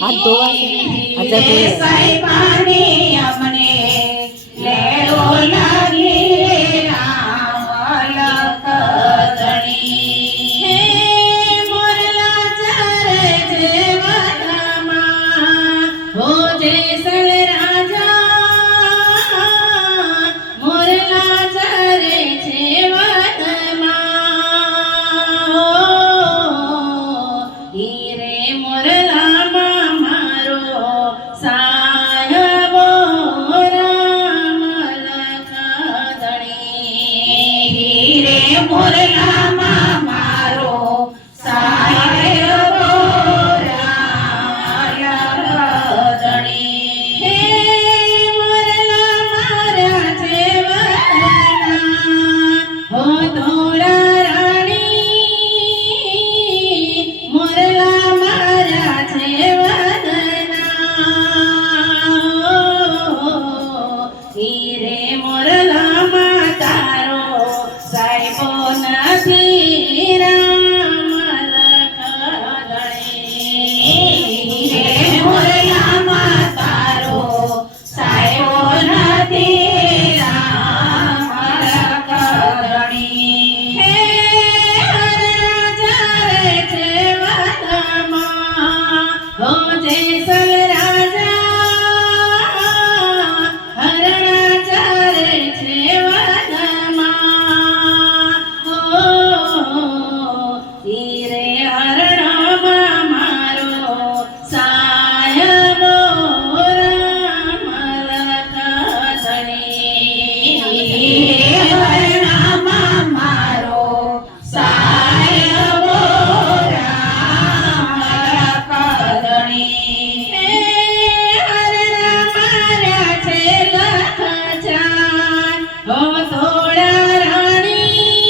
હાથ ધોવા છે આજા ધોઈ સાહેબાની અમને લેરો લાગી રામ લખધણી હે મોરલા ચરે જીવનમાં હો જેસલ રાજા મોરલા ચરે જીવનમાં હીરે મોરલામાં મારો સાહેબો રામ લખધણી હીરે મોરલામાં મારો સાહેબો રામ લખધણી હે મોરલા મારા જીવનના હો તોરા રાણી મોરલા મારા જીવનના હીરે મોરલામાં તારો સાહેબો નથી રામ લખધણી હીરે મોરલામાં તારો સાહેબો નથી રામ લખધણી હે હરણા ચરે જીવનમાં હો જેસલ રાજા હરણા ચરે જીવનમાં હો હીરે હરણામાં મારો સાહેબો રામ લખધણી હીરે હરણામાં મારો સાહેબો રામ લખધણી હે હરણા મારા છે લખજાન હો થોડા રાણી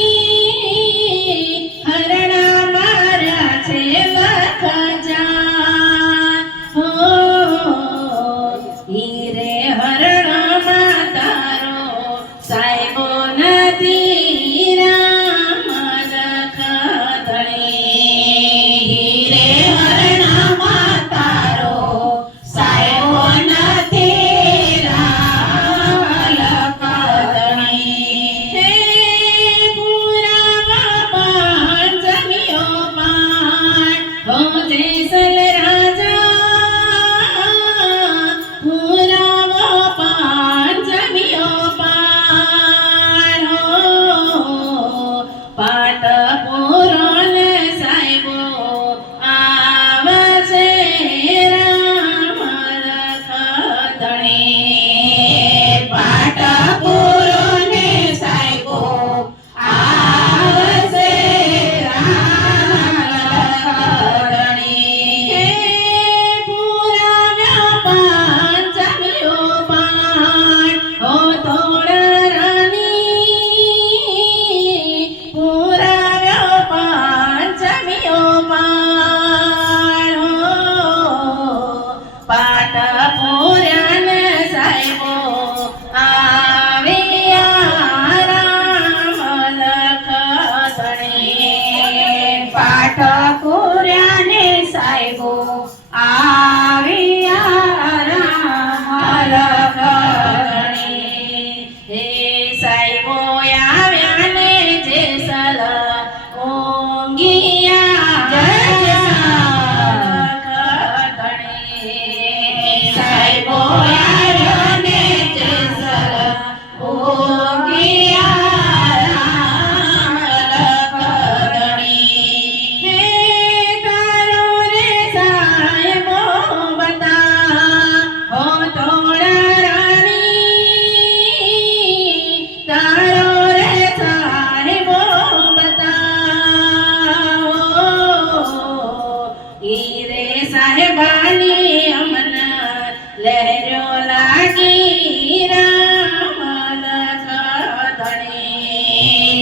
હરણા મારા છે લખજાન હો હીરે હરણામાં તારો સાહેબો નથી રામ લખધણી હીરે હરણામાં તારો સાહેબો નથી રામ લખધણી હે પુરાવા પાંચમીઓ પાન હો જેસલ રાજા પુરાવો પાંચમીઓ પાન હો પાટ પુરાણ સાહેબો આવશે રામ લખધણી પાટ પુરાણ સાહેબો આવશે રામ લખધણી હે પુરાવ્યા પાંચમીઓ પાન હો તોડા રાણી પુરાવ્યો પાંચમીઓ પાન હો પાટ પુરાણ સાહેબો આવ્યા રામ લખધણી પાટ પુરાણે સાહેબો આવ્યા રામ લખધણી હે સાહેબો આવ્યા ને જેસલ ઓંગિયા લખધણી સાહેબો આવ્યા ને જેસલ ઓંગિયા રામ લખધણી હે તારો રે સાહેબો બતા હો તોડા રાણી તારો રે સાહેબો બતા હીરે સાહેબાની અમને લહેરો લાગી રામ લખધણી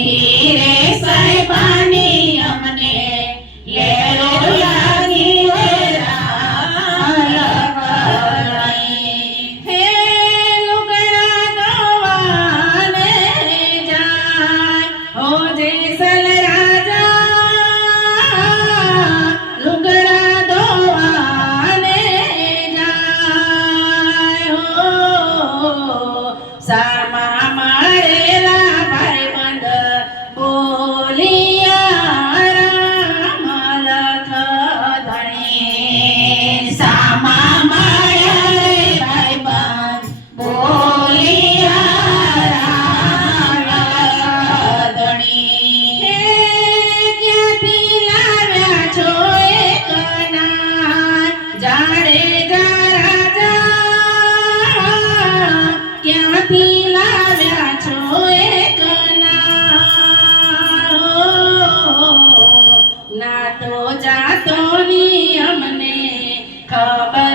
હીરે સાહેબાની અમને લહેરો લાગી રામ લખધણી હે લુગડા ધોવાને જાય હો જેસલ રાજા લુગડા ધોવાને જાતોની અમને ખબર